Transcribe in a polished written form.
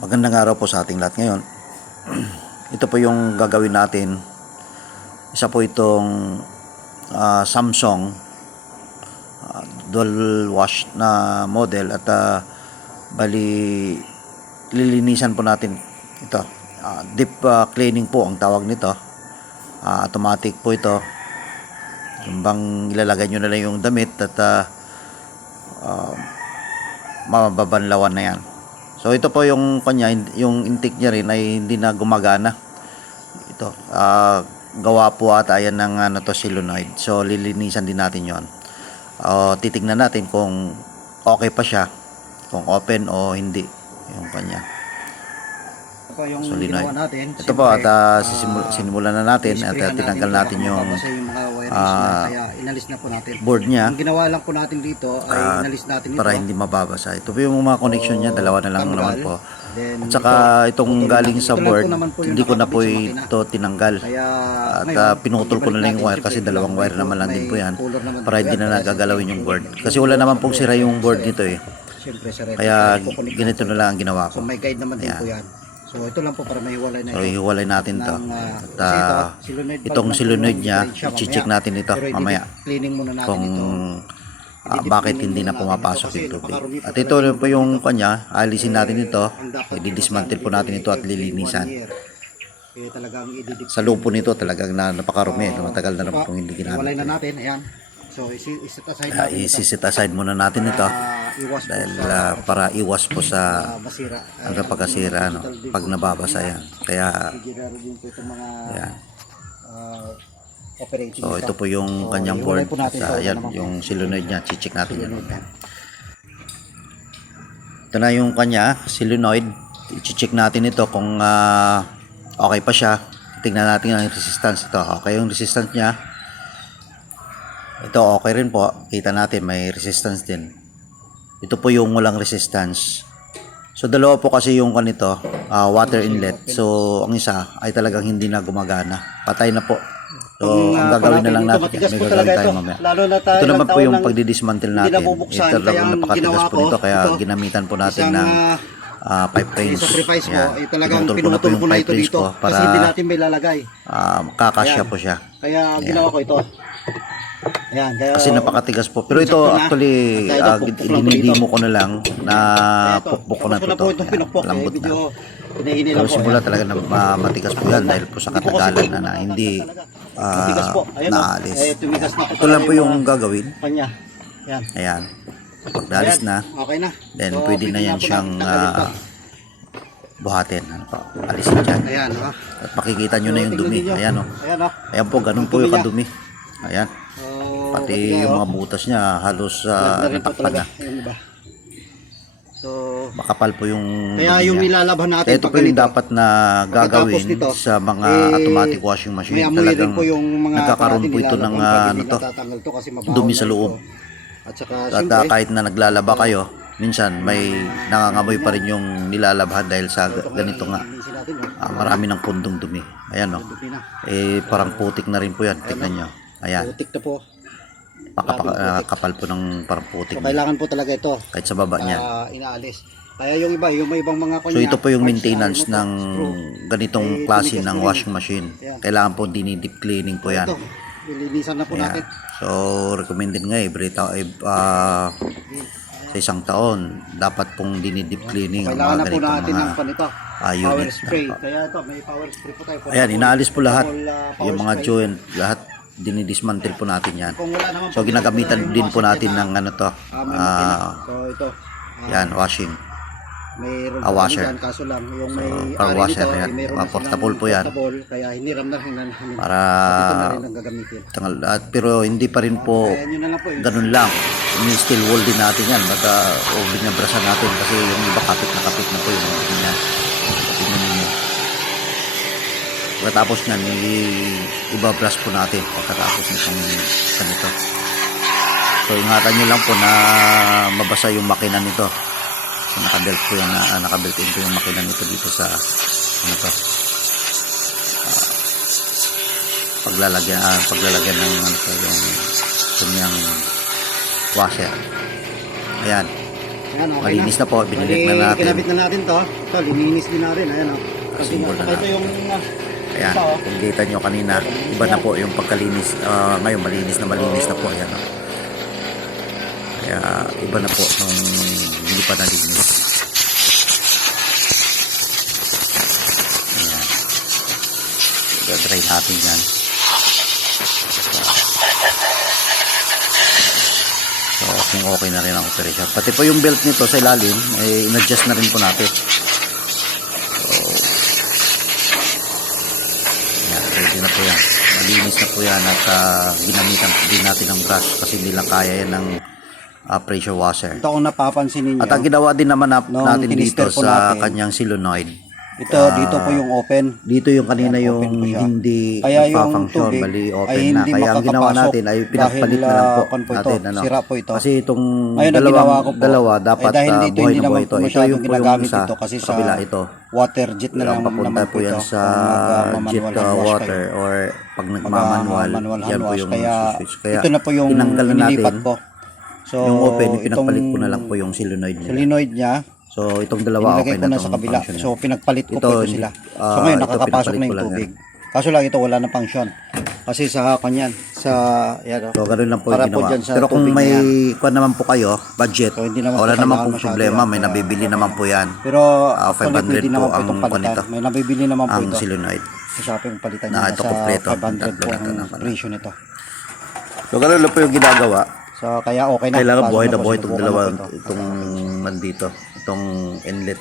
Magandang araw po sa ating lahat ngayon. Ito po yung gagawin natin. Isa po itong Samsung dual wash na model at bali lilinisan po natin ito. Deep cleaning po ang tawag nito. Automatic po ito. Yung bang ilalagay nyo na lang yung damit at mababanlawan na yan. So ito po yung kanya, yung intake niya rin ay hindi na gumagana. Ito, gawa po ata yan ng solenoid. So lilinisan din natin 'yon. Titingnan natin kung okay pa siya, kung open o hindi yung kanya. Ito yung Solenoid. ginawa natin. Ito po at sinimulan na natin at tinanggal natin yung kaya inalis na po natin. board niya. Ang ginawa lang po natin dito ay inalis natin ito para hindi mababasa. Ito po yung mga connection niya, dalawa na lang naman po. Then, At saka itong galing sa board, hindi ko na po ito tinanggal. At pinutol ko na lang yung wire kasi dalawang wire naman lang din po yan para hindi na nagagalawin yung board. Kasi wala naman pong sira yung board nito eh. Kaya ganito na lang ang ginawa ko. So may guide naman din po yan. So ito lang po para mahiwalay na ito. So ihiwalay natin to. At itong solenoid niya, i-check natin ito mamaya Cleaning muna natin kung ito. bakit hindi na pumapasok yung tubig. At ito po yung kanya, alisin natin ito, i-dismantle po natin ito at lilinisan. Sa loob po nito talagang napakarumi, matagal na naman pong hindi ginamit. Iwalay na natin, ayan. So iset aside natin ito. I-set aside muna natin ito dahil para iwas po sa pagkasira pag nababasa yan. Kaya yan. So ito po yung kanyang board. Yan, yung solenoid niya, check natin yan. Ito na yung kanya solenoid. I-check natin ito kung okay pa siya. Tingnan natin ang resistance ito. Okay yung resistance niya. Ito okay rin po. Kita natin may resistance din. Ito po yung walang resistance. So dalawa po kasi yung kanito, water inlet. So ang isa ay talagang hindi na gumagana. Patay na po. So ang gagawin na lang natin, may gagawin tayo mamaya. Ito naman po yung pagdidismantle natin. Ito talagang napakatigas po nito kaya ginamitan po natin ng pipe wrench. Yan. Pinutol ko na po yung pipe wrench ko para hindi natin may lalagay. kakasya po siya. Kaya ginawa ko ito. Ayan, kaya, kasi napakatigas po. Pero ito actually dinidimo ko na lang na pukpok ko na ito. Lambot na. Pero simula talaga na matigas po yan dahil po sa katagalan na hindi naalis. Ito lang po yung gagawin. Ayan. Pag naalis na, then pwede na yan siyang buhatin. Alisin dyan. At makikita nyo na yung dumi. Ayan o. Ayan po, ganun po yung kadumi. Ayan. Pati yung mga butas niya halos natakpan na. Makapal po yung kaya yung nilalabhan natin. Ito po yung dapat na gagawin sa mga automatic washing machine. Talagang nagkakaroon po ito ng dumi sa loob. At kahit na naglalaba kayo, minsan may nangangamoy pa rin yung nilalabhan dahil sa ganito nga. Marami ng pundong dumi. Ayan o. Parang putik na rin po yan. Tignan nyo. Ayan. Putik na po. Kapal po ng parang putik. So kailangan po talaga ito. Kahit sa baba niya. Inaalis. Kaya yung iba, yung may ibang mga So ito po yung maintenance ng ganitong klase ng washing machine. Kailangan po dinidip cleaning po yan. Lilinisan na po natin. So recommended nga sa isang taon dapat pong dinidip cleaning ang mga ganitong mga power spray. Kaya ito may power spray po tayo. Ayan, inaalis po lahat. Yung mga joint, lahat dinidismantle po natin yan. So ginagamitan din po natin ng yan, washing. Washer. Kaso lang yung may para washer yan. Portable po yan. Kaya hiniram na para pero hindi pa rin po ganun lang. Steel wool din natin yan. Binabrasan natin kasi yung iba kapit na po yung yan. Pagkatapos nyan, ibabrush po natin pagkatapos nitong ganito. So ingatan nyo lang po na mabasa yung makina nito. So nakabelt po yan, nakabelt in po yung makina nito dito sa paglalagyan ng yung kanyang washer. Ayan. Ayan, okay Malinis na po, binilit na natin. Kinabit na natin to. Ito, lininis din na rin. Ayan, oh. Kasi Simbol na ito yung... Ayan, ito, oh. kung kita nyo kanina, iba na po yung pagkalinis. Ngayon, malinis na po. Ayan, oh. Kaya, iba na po nung hindi pa nalinis. Ayan. I-try natin yan. So, okay na rin ang operation. Pati po yung belt nito sa ilalim, in-adjust na rin po natin. Ayan, ready na po yan. Malinis na po yan at ginamitan din natin ng brush kasi hindi lang kaya yan ng pressure washer. Ito kung napapansin ninyo. At ang ginawa din naman natin dito tinister po sa natin, kanyang solenoid. Ito, dito po yung open. Dito yung kanina Ayan, yung open po siya. hindi Kaya yung nagpa-function, tubig bali open ay na. hindi Kaya ang ginawa makakapasok natin ay pinagpalit na lang po dahil, po natin. ito, sira po ito. Kasi itong Ngayon, ang ginawa ko po, dalawa dapat dahil dito buhay hindi na buhay naman ito. po Ito masyadong yung po yung ginagamit isa ito kasi sa sa kabila ito. water jet na lang Papunta naman po yan ito. sa Kung jet mag-manual hand wash water kayo. or pag nagmamanual, yan po yung kaya, switch. Kaya ito na po yung tinanggal na nilipat natin ko. So, yung open, pinagpalit itong ko na lang po yung solenoid nila. solenoid niya, So itong dalawa nilagay okay ko na na sa itong kabila. function niya. So, pinagpalit ko Ito, po ito sila. So, ngayon, ito, nakakapasok pinagpalit na ko yung lang tubig. Kaso lang ito, wala na function. Kasi sa kanyan, sa, yan, So, ganun lang po para yung ginawa. po dyan sa Pero kung tubig may na yan. kuwan naman po kayo, budget, So, hindi naman wala po naman kailangan pong masyado problema, yan. may Kaya- nabibili naman po yan. Pero, 500 pwede po naman po ang itong palitan. nito. May nabibili naman po Ang ito. solenoid. Sa Shopee yung palitan Na niya. ito Sa kompleto, 500 tatlo po na ito ang na pala. ratio nito. So, ganun lang po yung ginagawa. So, kaya okay na. Kailangan Pasok buhay na na po, buhay itong sinubukan dalawa, na po ito. itong nandito, itong inlet.